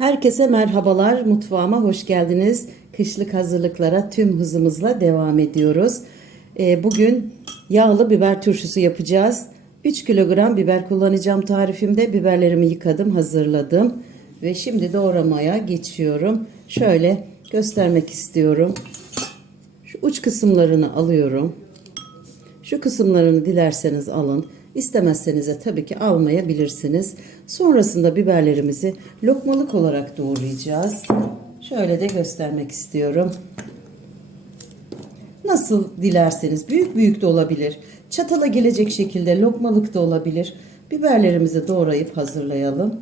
Herkese merhabalar. Mutfağıma hoş geldiniz. Kışlık hazırlıklara tüm hızımızla devam ediyoruz. Ee, bugün yağlı biber turşusu yapacağız. 3 kilogram biber kullanacağım tarifimde. Biberlerimi yıkadım, hazırladım. Ve şimdi doğramaya geçiyorum. Şöyle göstermek istiyorum. Şu uç kısımlarını alıyorum. Şu kısımlarını dilerseniz alın. İstemezseniz de tabii ki almayabilirsiniz. Sonrasında biberlerimizi lokmalık olarak doğrayacağız. Şöyle de göstermek istiyorum. Nasıl dilerseniz büyük büyük de olabilir. Çatala gelecek şekilde lokmalık da olabilir. Biberlerimizi doğrayıp hazırlayalım.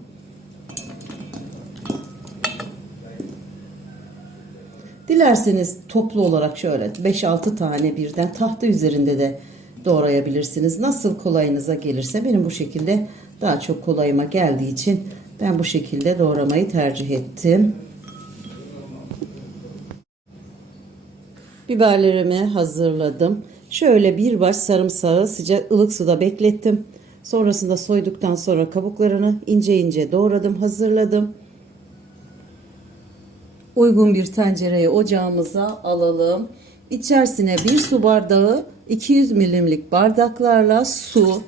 Dilerseniz toplu olarak şöyle 5-6 tane birden tahta üzerinde de doğrayabilirsiniz. Nasıl kolayınıza gelirse benim bu şekilde daha çok kolayıma geldiği için ben bu şekilde doğramayı tercih ettim. Biberlerimi hazırladım. Şöyle bir baş sarımsağı sıcak ılık suda beklettim. Sonrasında soyduktan sonra kabuklarını ince ince doğradım, hazırladım. Uygun bir tencereye ocağımıza alalım. İçerisine bir su bardağı 200 milimlik bardaklarla su,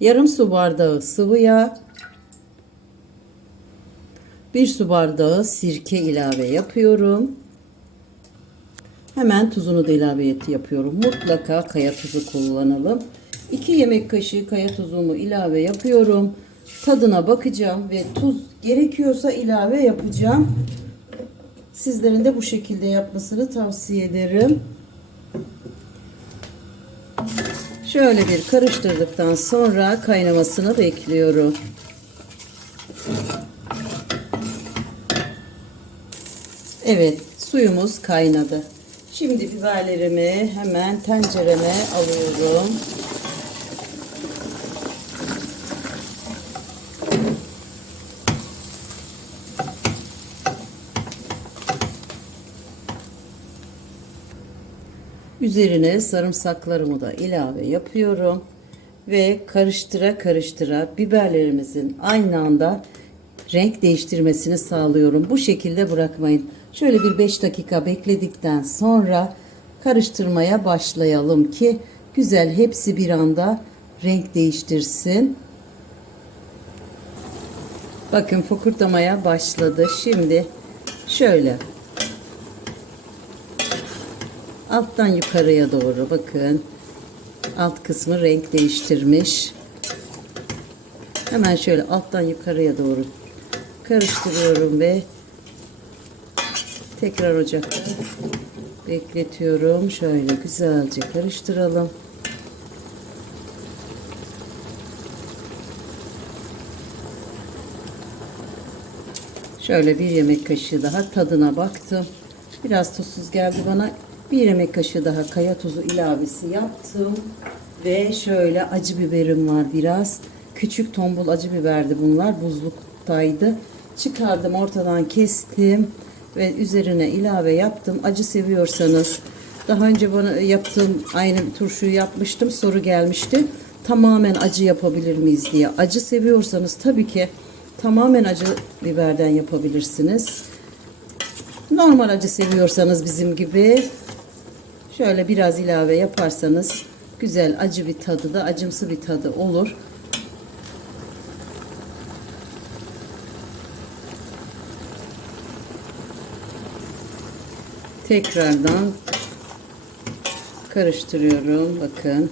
yarım su bardağı sıvı yağ, bir su bardağı sirke ilave yapıyorum. Hemen tuzunu da ilave yapıyorum. Mutlaka kaya tuzu kullanalım. 2 yemek kaşığı kaya tuzumu ilave yapıyorum. Tadına bakacağım ve tuz gerekiyorsa ilave yapacağım. Sizlerin de bu şekilde yapmasını tavsiye ederim. Şöyle bir karıştırdıktan sonra kaynamasını bekliyorum. Evet, suyumuz kaynadı. Şimdi biberlerimi hemen tencereme alıyorum. Üzerine sarımsaklarımı da ilave yapıyorum. Ve karıştıra karıştıra biberlerimizin aynı anda renk değiştirmesini sağlıyorum. Bu şekilde bırakmayın. Şöyle bir 5 dakika bekledikten sonra karıştırmaya başlayalım ki güzel hepsi bir anda renk değiştirsin. Bakın fokurdamaya başladı. Şimdi şöyle alttan yukarıya doğru bakın. Alt kısmı renk değiştirmiş. Hemen şöyle alttan yukarıya doğru karıştırıyorum ve tekrar ocakta bekletiyorum. Şöyle güzelce karıştıralım. Şöyle bir yemek kaşığı daha tadına baktım. Biraz tuzsuz geldi bana. Bir yemek kaşığı daha kaya tuzu ilavesi yaptım. Ve şöyle acı biberim var biraz. Küçük tombul acı biberdi bunlar. Buzluktaydı. Çıkardım ortadan kestim. Ve üzerine ilave yaptım. Acı seviyorsanız daha önce bana yaptığım aynı turşuyu yapmıştım. Soru gelmişti. Tamamen acı yapabilir miyiz diye. Acı seviyorsanız tabii ki tamamen acı biberden yapabilirsiniz. Normal acı seviyorsanız bizim gibi şöyle biraz ilave yaparsanız güzel acı bir tadı da acımsı bir tadı olur. Tekrardan karıştırıyorum. Bakın.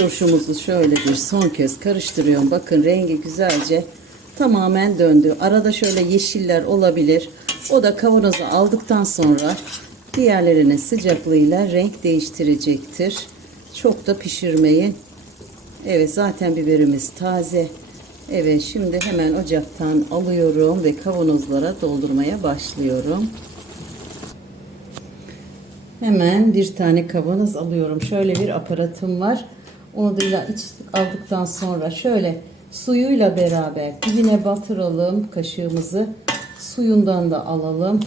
Turşumuzu şöyle bir son kez karıştırıyorum. Bakın rengi güzelce tamamen döndü. Arada şöyle yeşiller olabilir. O da kavanoza aldıktan sonra diğerlerinin sıcaklığıyla renk değiştirecektir. Çok da pişirmeyin. Evet zaten biberimiz taze. Evet şimdi hemen ocaktan alıyorum ve kavanozlara doldurmaya başlıyorum. Hemen bir tane kavanoz alıyorum. Şöyle bir aparatım var. Onu da iç aldıktan sonra şöyle suyuyla beraber dibine batıralım kaşığımızı. Suyundan da alalım.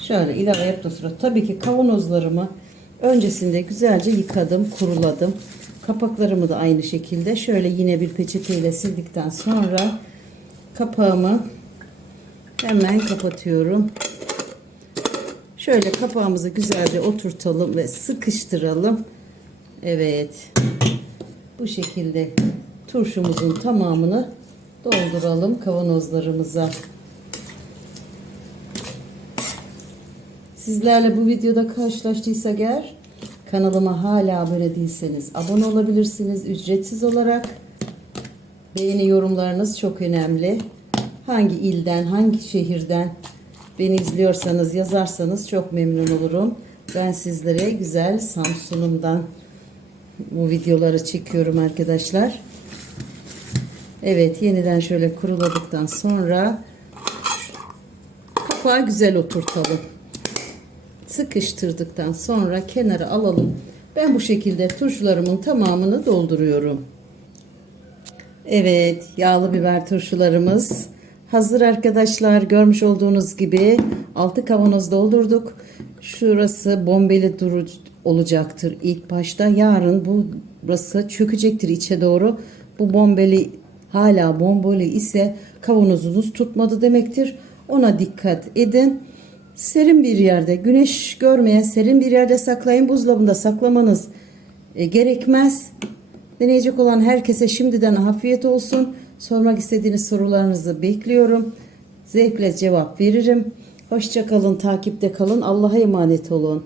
Şöyle ilave yaptıktan sonra tabii ki kavanozlarımı öncesinde güzelce yıkadım, kuruladım. Kapaklarımı da aynı şekilde şöyle yine bir peçeteyle sildikten sonra kapağımı hemen kapatıyorum. Şöyle kapağımızı güzelce oturtalım ve sıkıştıralım. Evet. Bu şekilde turşumuzun tamamını dolduralım kavanozlarımıza. Sizlerle bu videoda karşılaştıysak eğer kanalıma hala abone değilseniz abone olabilirsiniz ücretsiz olarak. Beğeni yorumlarınız çok önemli. Hangi ilden, hangi şehirden beni izliyorsanız yazarsanız çok memnun olurum. Ben sizlere güzel Samsun'umdan bu videoları çekiyorum arkadaşlar. Evet yeniden şöyle kuruladıktan sonra kapağı güzel oturtalım sıkıştırdıktan sonra kenara alalım. Ben bu şekilde turşularımın tamamını dolduruyorum. Evet, yağlı biber turşularımız hazır arkadaşlar. Görmüş olduğunuz gibi 6 kavanoz doldurduk. Şurası bombeli duru olacaktır ilk başta. Yarın bu burası çökecektir içe doğru. Bu bombeli hala bombeli ise kavanozunuz tutmadı demektir. Ona dikkat edin. Serin bir yerde, güneş görmeyen serin bir yerde saklayın. Buzdolabında saklamanız e, gerekmez. Deneyecek olan herkese şimdiden afiyet olsun. Sormak istediğiniz sorularınızı bekliyorum. Zevkle cevap veririm. Hoşça kalın, takipte kalın. Allah'a emanet olun.